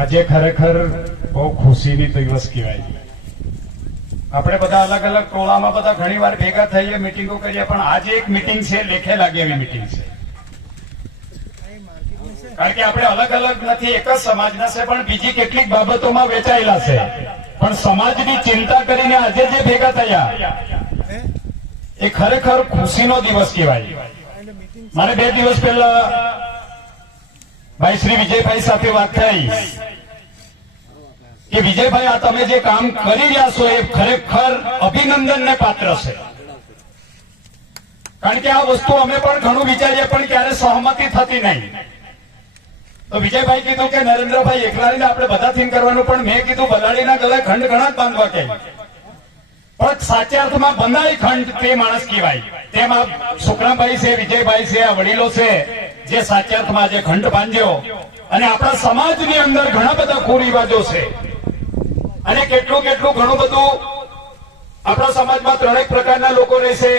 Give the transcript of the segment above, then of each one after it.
આજે ખરેખર બહુ ખુશીની દિવસ કહેવાય. આપણે બધા અલગ અલગ ટોળામાં બધા ઘણી વાર ભેગા થઈએ, મિટિંગો કરીએ, પણ આજે એક મિટિંગ છે, લેખે લાગે એવી મિટિંગ છે. કારણ કે આપણે અલગ અલગ નથી, એક જ સમાજના છે, પણ બીજી કેટલીક બાબતોમાં વેચાયેલા છે. પણ સમાજની ચિંતા કરીને આજે જે ભેગા થયા એ ખરેખર ખુશીનો દિવસ કહેવાય. મારે 2 દિવસ પહેલા ભાઈ શ્રી વિજયભાઈ સાથે વાત થઈ કે વિજયભાઈ, આ તમે જે કામ કરી રહ્યા છો એ ખરેખર અભિનંદનને પાત્ર છે. કારણ કે આ વસ્તુ અમે પણ ઘણું વિચારીએ પણ ક્યારે સહમતિ થતી નહીં. તો વિજયભાઈ કીધું કે નરેન્દ્રભાઈ એકલાને આપણે બધાથી કરવાનું, પણ મેં કીધું બલાડીના ગળે ખંડ ઘણા જ બાંધવા કે, પણ સાચા અર્થમાં બંધાય ખંડ તે માણસ કહેવાય. તેમાં સુખરામભાઈ છે, વિજયભાઈ છે, આ વડીલો છે જે સાચા અર્થમાં જે ખંડ બાંધ્યો. અને આપણા સમાજની અંદર ઘણા બધા કુરિવાજો છે અને કેટલું ઘણું બધું આપણા સમાજમાં 3 પ્રકારના લોકો રહેશે.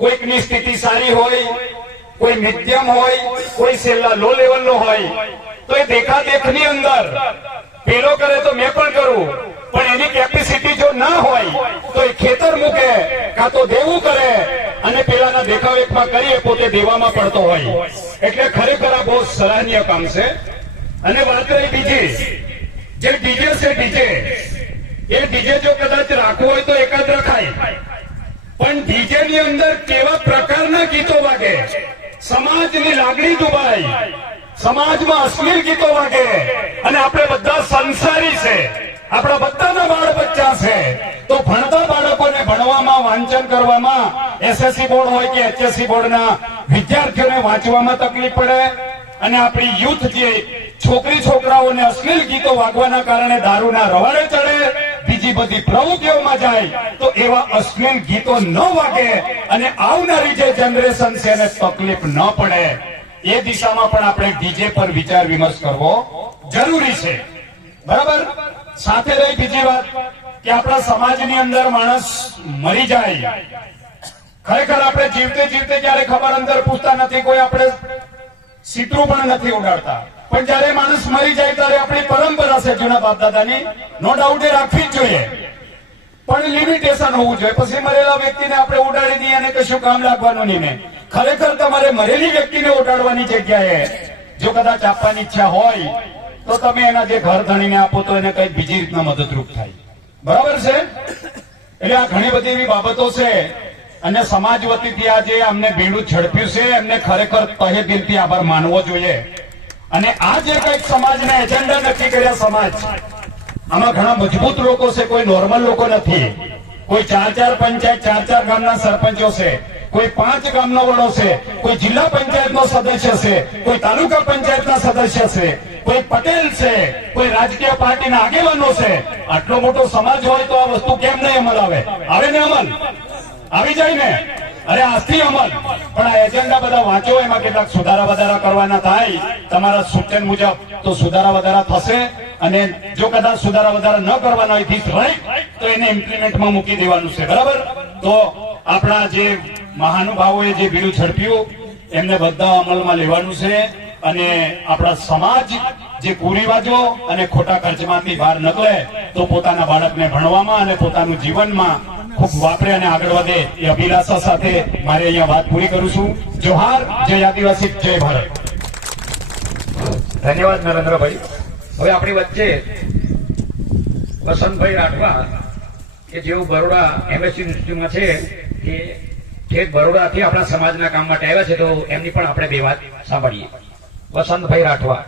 કોઈકની સ્થિતિ સારી હોય, કોઈ મધ્યમ હોય, કોઈ છેલ્લા લો લેવલનો હોય. તો એ દેખાદેખની અંદર પેલો કરે તો મેં પણ કરું, પણ એની કેપેસિટી જો ના હોય તો એ ખેતર મૂકે કાં તો દેવું કરે અને પેલાના દેખાવેખમાં કરીએ પોતે દેવામાં પડતો હોય. એટલે ખરેખર આ બહુ સરાહનીય કામ છે. અને વાત રહી બીજી, જે ડીજે છે, એ ડીજે જો કદાચ રાખવું હોય તો એકાદ રખાય, પણ ડીજે ની અંદર કેવા પ્રકારના ગીતો વાગે, સમાજની લાગણી દુભાય, સમાજમાં અશ્લીલ ગીતો વાગે. અને આપણે બધા સંસારી છે, આપણા બધાના બાળ બચ્ચા છે, તો ભણતા બાળકોને ભણવામાં, વાંચન કરવામાં, એસએસસી બોર્ડ હોય કે એચએસસી બોર્ડના વિદ્યાર્થીઓને વાંચવામાં તકલીફ પડે. અને આપણી યુથ જે છોકરી છોકરાઓને અશ્લીલ ગીતો વાગવાના કારણે દારૂના રવાડે ચડે, બીજી બધી પ્રવૃત્તિઓમાં જાય, તો એવા અશ્લીલ ગીતો ન વાગે અને આવનારી જે જનરેશન છે એને તકલીફ ન પડે. એ દિશામાં પણ આપણે ડીજે પર વિચાર વિમર્શ કરવો જરૂરી છે. બરાબર. સાથે રહી બીજી વાત કે આપણા સમાજની અંદર માણસ મરી જાય, ખરેખર આપણે જીવતે જયારે ખબર અંદર પૂછતા નથી, કોઈ આપણે સીતરું પણ નથી ઉડાડતા, પણ જયારે માણસ મરી જાય ત્યારે આપણી પરંપરા છે જૂના બાપ દાદાની, નો ડાઉટ એ રાખવી જ જોઈએ, પણ લિમિટેશન હોવું જોઈએ. પછી મરેલા વ્યક્તિને આપણે ઉડાડી દઈએ અને કશું કામ લાગવાનું નહીં. ખરેખર તમારે મરેલી વ્યક્તિને ઉડાડવાની જગ્યાએ જો કદાચ આપવાની ઈચ્છા હોય તો તમે એના જે ઘર ધણીને આપો તો એને કઈ બીજી રીતના મદદરૂપ થાય. બરાબર છે. એટલે આ ઘણી બધી એવી બાબતો છે અને સમાજ વતીથી આજે અમને બેડું ઝડપ્યું છે, એમને ખરેખર તહે દિલથી આભાર માનવો જોઈએ. અને આ જે કંઈક સમાજના એજન્ડા નક્કી કર્યા, સમાજ આમાં ઘણા મજબૂત લોકો છે, કોઈ નોર્મલ લોકો નથી. કોઈ 4 પંચાયત, 4 ગામના સરપંચો છે, કોઈ 5 ગામનો વડો છે, કોઈ જિલ્લા પંચાયતનો સદસ્ય છે, કોઈ તાલુકા પંચાયતના સદસ્ય છે, કોઈ પટેલ છે, કોઈ રાજકીય પાર્ટીના આગેવાનો છે. આટલો મોટો સમાજ હોય તો આ વસ્તુ કેમ નહીં અમલ આવે? આવે ને અમલ? આવી જાય ને? અરે આજથી અમલ. પણ આ એજન્ડા બધા વાંચો, એમાં કેટલાક સુધારા વધારા કરવાના થાય તમારા સૂચન મુજબ, તો સુધારા વધારા થશે. અને જો કદાચ સુધારા વધારા ન કરવાના હોય ધીસ રાઈટ, તો એને ઇમ્પ્લિમેન્ટમાં મૂકી દેવાનું છે. બરાબર. તો આપણા જે મહાનુભાવોએ જે બીડું ઝડપ્યું એમને બધા અમલમાં લેવાનું છે. અને આપણા સમાજ જે કુરિવાજો અને ખોટા ખર્ચમાંથી બહાર નીકળે તો પોતાના બાળકને ભણવામાં અને પોતાનું જીવનમાં ખૂબ વાપરે અને આગળ વધે, એ અભિલાષા સાથે મારે અહીંયા વાત પૂરી કરું છું. જોહાર. જય આદિવાસી, જય ભારત. ધન્યવાદ નરેન્દ્રભાઈ. હવે આપણી વચ્ચે વસંતભાઈ રાઠવા કે જેઓ બરોડા એમએસસી યુનિવર્સિટીમાં છે, કે ઠેઠ બરોડાથી આપણા સમાજના કામ માટે આવ્યા છે, તો એમની પણ આપણે 2 વાત સાંભળીએ. વસંતભાઈ રાઠવા.